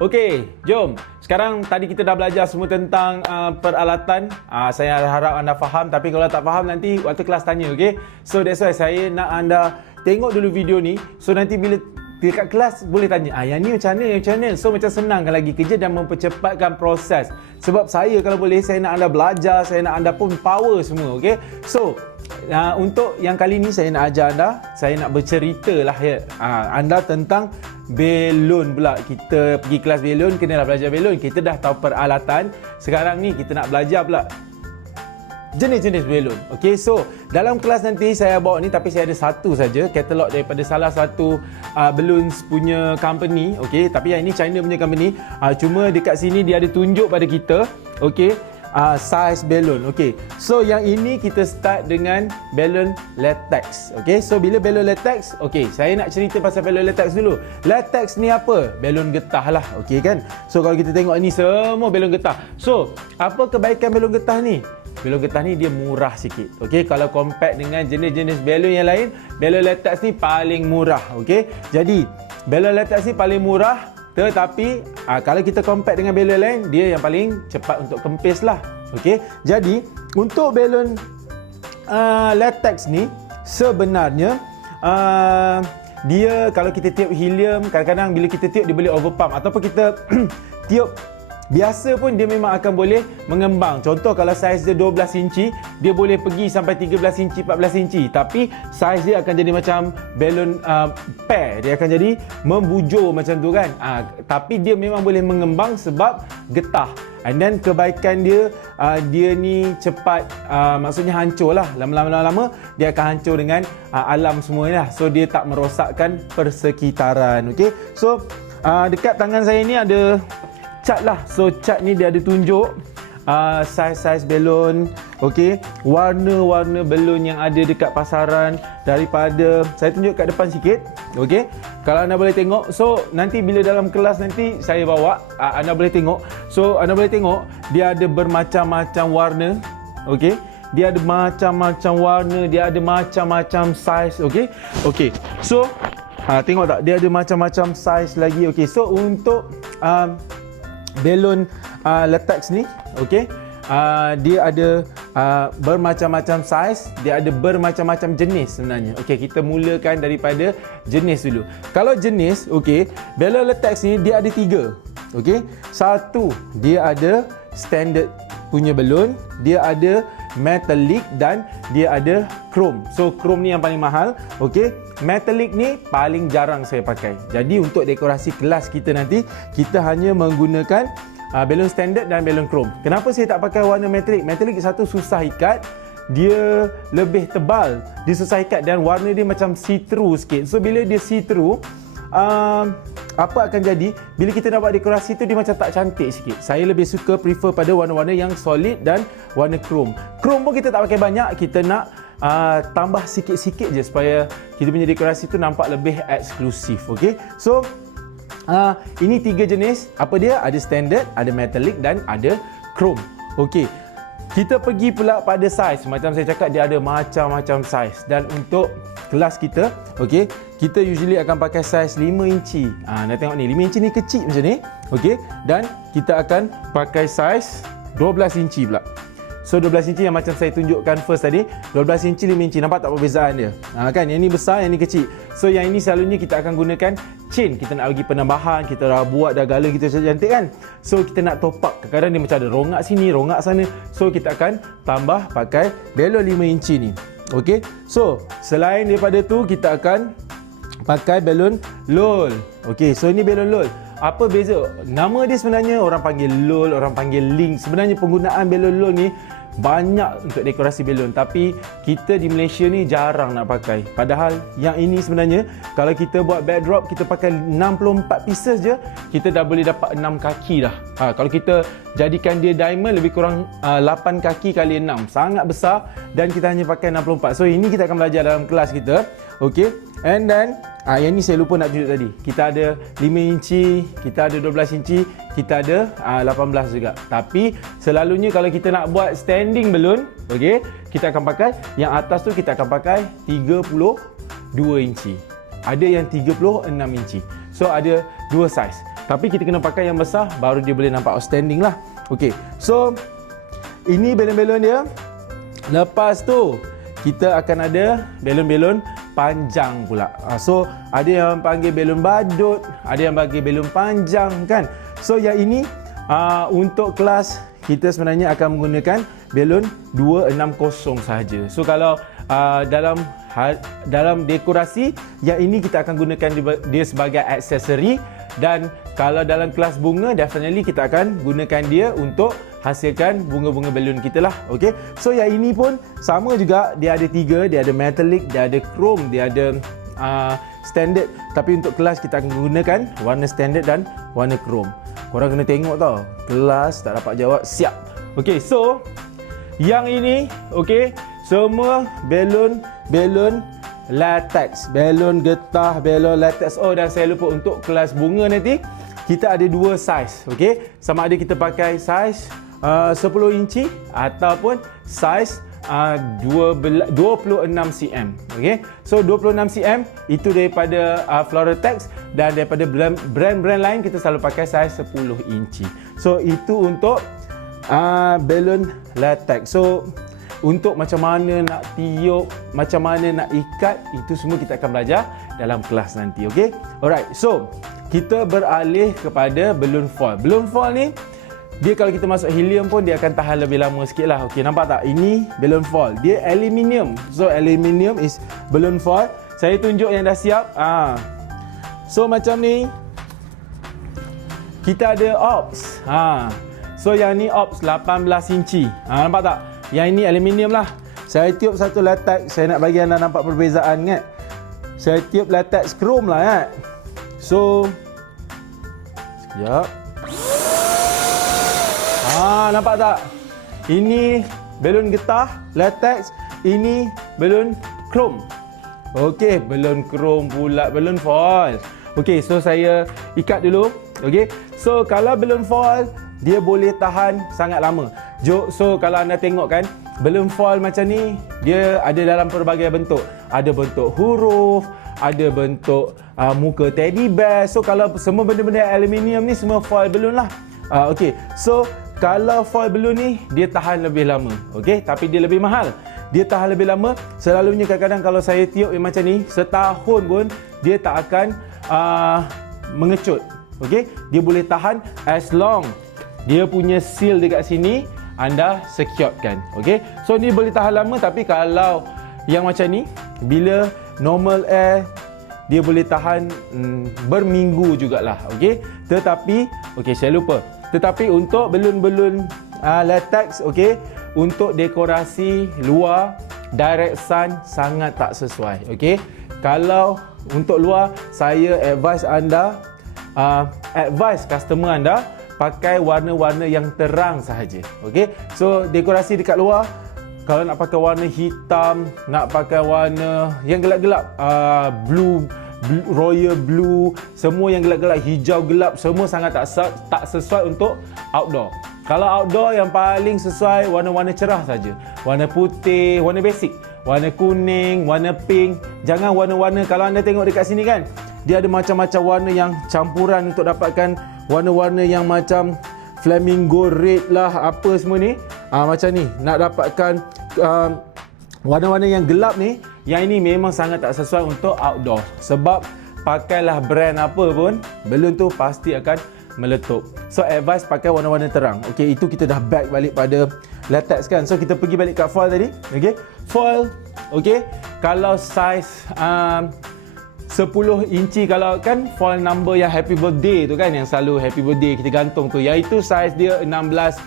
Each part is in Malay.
Okey, jom. Sekarang tadi kita dah belajar semua tentang peralatan. Saya harap anda faham, tapi kalau tak faham nanti waktu kelas tanya, okey? So that's why saya nak anda tengok dulu video ni. So nanti bila dekat kelas boleh tanya, yang ni macam mana? So macam senangkan lagi kerja dan mempercepatkan proses. Sebab saya kalau boleh, saya nak anda belajar, saya nak anda pun power semua, okey? So untuk yang kali ni saya nak ajar anda, saya nak bercerita lah anda tentang belon pula. Kita pergi kelas belon, kenalah belajar belon. Kita dah tahu peralatan. Sekarang ni kita nak belajar pula jenis-jenis belon. Okey, so dalam kelas nanti saya bawa ni, tapi saya ada satu saja katalog daripada salah satu balloons punya company. Okey, tapi yang ini China punya company. Cuma dekat sini dia ada tunjuk pada kita, okey, size balloon. Okey, so yang ini kita start dengan balloon latex. Okey, so bila balloon latex, okey, saya nak cerita pasal balloon latex dulu. Latex ni apa? Balloon getah lah, okey kan? So kalau kita tengok ni semua balloon getah. So apa kebaikan balloon getah ni? Balloon getah ni dia murah sikit. Okey, kalau compare dengan jenis-jenis balloon yang lain, balloon latex ni paling murah. Okey, jadi balloon latex ni paling murah, tetapi kalau kita compare dengan balloon lain, dia yang paling cepat untuk kempis lah. Okey, jadi untuk balloon latex ni sebenarnya dia kalau kita tiup helium, kadang-kadang bila kita tiup dia boleh overpump, ataupun kita tiup biasa pun dia memang akan boleh mengembang. Contoh kalau saiz dia 12 inci, dia boleh pergi sampai 13 inci, 14 inci. Tapi saiz dia akan jadi macam balon pear. Dia akan jadi membujur macam tu kan. Tapi dia memang boleh mengembang sebab getah. And then kebaikan dia, dia ni cepat, maksudnya hancur lah. Lama-lama dia akan hancur dengan alam semuanya lah. So dia tak merosakkan persekitaran. Okay, so dekat tangan saya ni ada cat lah. So cat ni dia ada tunjuk saiz-saiz balon, okey, warna-warna balon yang ada dekat pasaran. Daripada saya tunjuk kat depan sikit, okey, kalau anda boleh tengok. So nanti bila dalam kelas nanti saya bawa, anda boleh tengok. So anda boleh tengok dia ada bermacam-macam warna, okey, dia ada macam-macam warna, dia ada macam-macam saiz, okey. Okey, so tengok tak, dia ada macam-macam saiz lagi. Okey, so untuk balon latex ni, okey, dia ada bermacam-macam saiz, dia ada bermacam-macam jenis sebenarnya. Okey, kita mulakan daripada jenis dulu. Kalau jenis, okey, balon latex ni dia ada 3. Okey, satu, dia ada standard punya balon, dia ada metallic dan dia ada chrome. So chrome ni yang paling mahal, okey. Metallic ni paling jarang saya pakai. Jadi untuk dekorasi kelas kita nanti, kita hanya menggunakan balon standard dan balon chrome. Kenapa saya tak pakai warna metallic? Metallic satu susah ikat, dia lebih tebal, dia susah ikat dan warna dia macam see-through sikit. So bila dia see-through, apa akan jadi bila kita nak buat dekorasi tu, dia macam tak cantik sikit. Saya lebih suka prefer pada warna-warna yang solid dan warna chrome. Chrome pun kita tak pakai banyak, kita nak tambah sikit-sikit je supaya kita punya dekorasi tu nampak lebih eksklusif. Okey, so ini 3 jenis. Apa dia? Ada standard, ada metallic dan ada chrome. Okey, kita pergi pula pada saiz. Macam saya cakap, dia ada macam-macam saiz. Dan untuk kelas kita, okey, kita usually akan pakai saiz 5 inci. Dah tengok ni, 5 inci ni kecil macam ni. Okey, dan kita akan pakai saiz 12 inci pula. So 12 inci yang macam saya tunjukkan first tadi, 12 inci, 5 inci. Nampak tak perbezaan dia? Kan, yang ni besar, yang ni kecil. So yang ini selalunya kita akan gunakan chain. Kita nak bagi penambahan, kita dah buat dah gala kita cantik kan. So kita nak top up. Kadang-kadang dia macam ada rongak sini, rongak sana. So kita akan tambah pakai balon 5 inci ni. Okey, so selain daripada tu, kita akan pakai balon LOL. Okey, so ini balon LOL. Apa beza? Nama dia sebenarnya orang panggil LOL, orang panggil Link. Sebenarnya penggunaan balon LOL ni banyak untuk dekorasi balon, tapi kita di Malaysia ni jarang nak pakai. Padahal yang ini sebenarnya kalau kita buat backdrop, kita pakai 64 pieces je, kita dah boleh dapat 6 kaki dah. Kalau kita jadikan dia diamond, lebih kurang 8 kaki kali 6, sangat besar, dan kita hanya pakai 64. So ini kita akan belajar dalam kelas kita. Okey, and then yang ni saya lupa nak tunjuk tadi. Kita ada 5 inci, kita ada 12 inci, kita ada 18 juga. Tapi selalunya kalau kita nak buat standing balloon, okey, kita akan pakai yang atas tu, kita akan pakai 32 inci. Ada yang 36 inci. So ada dua saiz. Tapi kita kena pakai yang besar baru dia boleh nampak outstanding lah. Okey. So ini belon-belon dia. Lepas tu kita akan ada belon-belon panjang pula. So ada yang panggil belon badut, ada yang panggil belon panjang kan. So yang ini untuk kelas kita sebenarnya akan menggunakan belon 260 sahaja. So kalau dalam dekorasi, yang ini kita akan gunakan dia sebagai aksesori, dan kalau dalam kelas bunga definitely kita akan gunakan dia untuk hasilkan bunga-bunga balloon kita lah. Okey. So yang ini pun sama juga, dia ada 3, dia ada metallic, dia ada chrome, dia ada standard. Tapi untuk kelas kita akan gunakan warna standard dan warna chrome. Korang kena tengok tau. Kelas tak dapat jawab, siap. Okey, so yang ini okey, semua balloon latex, balloon getah, balloon latex. Oh, dan saya lupa, untuk kelas bunga nanti kita ada 2 saiz. Okey, sama ada kita pakai saiz 10 inci ataupun saiz 26 cm. Okey, so 26 cm itu daripada Floratex, dan daripada brand-brand lain kita selalu pakai saiz 10 inci. So itu untuk balloon latex. So untuk macam mana nak tiup, macam mana nak ikat, itu semua kita akan belajar dalam kelas nanti. Okey, alright. So kita beralih kepada balloon foil. Balloon foil ni, dia kalau kita masuk helium pun dia akan tahan lebih lama sikit lah. Okey, nampak tak? Ini balloon foil. Dia aluminium. So aluminium is balloon foil. Saya tunjuk yang dah siap. So macam ni, kita ada ops. So yang ni ops 18 inci. Nampak tak? Yang ini aluminium lah. Saya tiup satu latex. Saya nak bagi anda nampak perbezaan kan. Saya tiup latex chrome lah kan. So sekejap. Nampak tak? Ini balon getah latex, ini balon chrome. Okey, balon chrome pula balon foil. Okey, so saya ikat dulu. Okey. So kalau balon foil, dia boleh tahan sangat lama. So kalau anda tengok kan, balon foil macam ni, dia ada dalam pelbagai bentuk. Ada bentuk huruf, ada bentuk muka teddy bear. So kalau semua benda-benda aluminium ni semua foil balloon lah. Okey. So kalau foil balloon ni, dia tahan lebih lama. Okey, tapi dia lebih mahal. Dia tahan lebih lama. Selalunya kadang-kadang kalau saya tiup yang macam ni, setahun pun dia tak akan mengecut. Okey, dia boleh tahan as long dia punya seal dekat sini anda securekan. Okey, so ni boleh tahan lama. Tapi kalau yang macam ni, bila normal air, dia boleh tahan berminggu jugalah. Okey, tetapi okey, saya lupa. Tetapi untuk balloon-balloon latex, okey, untuk dekorasi luar, direct sun sangat tak sesuai. Okey, kalau untuk luar, saya advise anda, advise customer anda pakai warna-warna yang terang sahaja. Okey, so dekorasi dekat luar, kalau nak pakai warna hitam, nak pakai warna yang gelap-gelap, blue, royal blue, semua yang gelap-gelap, hijau gelap, semua sangat tak sesuai untuk outdoor. Kalau outdoor, yang paling sesuai warna-warna cerah saja. Warna putih, warna basic, warna kuning, warna pink. Jangan warna-warna, kalau anda tengok dekat sini kan, dia ada macam-macam warna yang campuran untuk dapatkan warna-warna yang macam flamingo red lah, apa semua ni. Macam ni, nak dapatkan warna-warna yang gelap ni, yang ini memang sangat tak sesuai untuk outdoor. Sebab pakailah brand apa pun, balloon tu pasti akan meletup. So advice pakai warna-warna terang. Okey, itu kita dah back balik pada latex kan. So kita pergi balik kat foil tadi. Okey, foil. Okey, kalau saiz 10 inci, kalau kan foil number yang happy birthday tu kan, yang selalu happy birthday kita gantung tu, iaitu saiz dia 16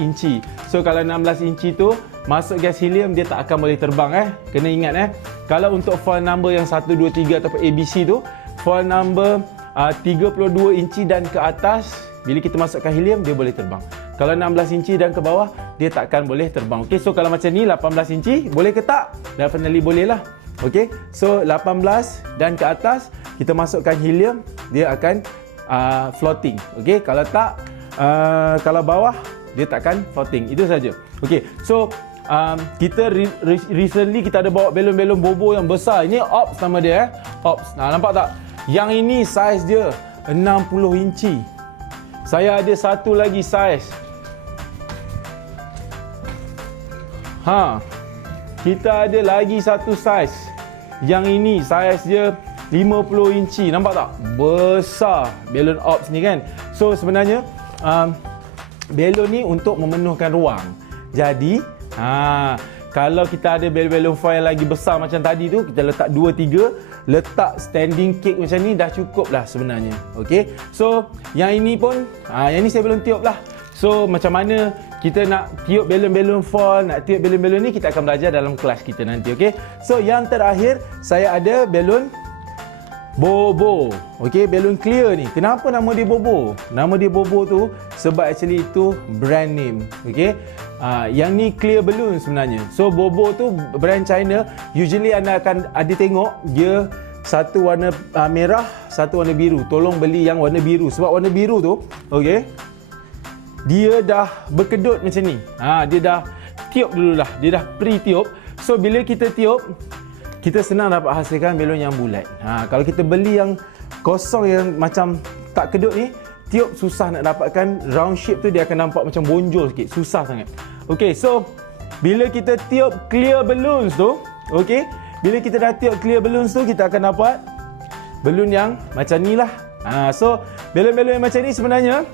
inci. So kalau 16 inci tu masuk gas helium, dia tak akan boleh terbang Kena ingat Kalau untuk foil number yang 1, 2, 3 ataupun ABC tu, foil number 32 inci dan ke atas, bila kita masukkan helium, dia boleh terbang. Kalau 16 inci dan ke bawah, dia takkan boleh terbang. Okey, so kalau macam ni 18 inci, boleh ke tak? Definitely boleh lah. Okey, so 18 dan ke atas, kita masukkan helium, dia akan floating. Okey, kalau tak, kalau bawah, dia takkan floating. Itu saja. Okey, so kita recently kita ada bawa balon-balon bobo yang besar. Ini ops nama dia Ops. Nampak tak? Yang ini saiz dia 60 inci. Saya ada satu lagi saiz. Kita ada lagi satu saiz. Yang ini saiz dia 50 inci. Nampak tak? Besar balloon ops ni kan. So sebenarnya balon ni untuk memenuhkan ruang. Jadi kalau kita ada balon foil yang lagi besar macam tadi tu, kita letak 2-3, letak standing cake macam ni dah cukup lah sebenarnya. Okay, so yang ini pun yang ni saya belum tiup lah. So macam mana kita nak tiup balon-balon foil, nak tiup balon-balon ni, kita akan belajar dalam kelas kita nanti. Okay, so yang terakhir saya ada balon Bobo. Okey, balloon clear ni. Kenapa nama dia Bobo? Nama dia Bobo tu sebab actually itu brand name. Okey. Yang ni clear balloon sebenarnya. So Bobo tu brand China. Usually anda akan ada tengok dia satu warna merah, satu warna biru. Tolong beli yang warna biru sebab warna biru tu, okey, dia dah berkedut macam ni. Dia dah tiup dululah. Dia dah pre-tiup. So bila kita tiup, kita senang dapat hasilkan balon yang bulat. Kalau kita beli yang kosong yang macam tak kedut ni, tiup susah nak dapatkan round shape tu, dia akan nampak macam bonjol sikit. Susah sangat. Okey, so bila kita tiup clear balloons tu, okey, bila kita dah tiup clear balloons tu, kita akan dapat balon yang macam ni lah. So balon-balon yang macam ni sebenarnya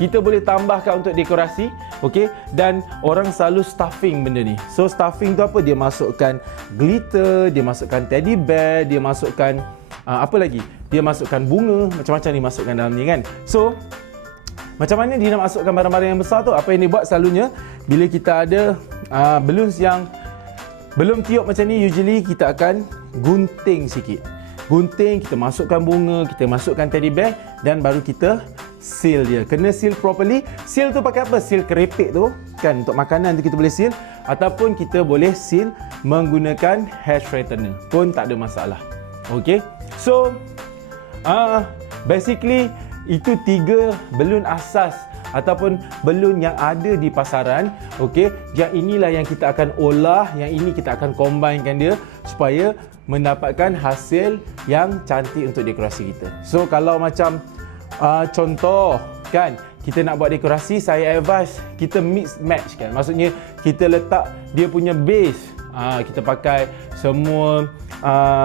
kita boleh tambahkan untuk dekorasi. Okey, dan orang selalu stuffing benda ni. So stuffing tu apa? Dia masukkan glitter, dia masukkan teddy bear, dia masukkan apa lagi? Dia masukkan bunga, macam-macam dia masukkan dalam ni kan. So macam mana dia nak masukkan barang-barang yang besar tu? Apa yang dia buat selalunya bila kita ada balloons yang belum tiup macam ni, usually kita akan gunting sikit. Gunting, kita masukkan bunga, kita masukkan teddy bear dan baru kita seal dia. Kena seal properly. Seal tu pakai apa? Seal kerepek tu kan, untuk makanan tu kita boleh seal, ataupun kita boleh seal menggunakan hair straightener pun tak ada masalah. Okey, so basically itu 3 balon asas ataupun balon yang ada di pasaran. Okey, yang inilah yang kita akan olah, yang ini kita akan combinekan dia supaya mendapatkan hasil yang cantik untuk dekorasi kita. So kalau macam contoh kan, kita nak buat dekorasi, saya advise kita mix match kan. Maksudnya kita letak dia punya base, kita pakai semua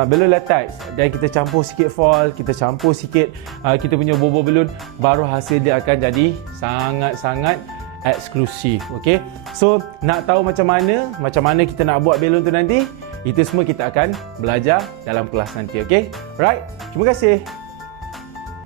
balon latex dan kita campur sikit foil, kita campur sikit kita punya bobo balon, baru hasil dia akan jadi sangat-sangat eksklusif. Okey, so nak tahu macam mana kita nak buat balon tu nanti, itu semua kita akan belajar dalam kelas nanti. Okey, right, terima kasih.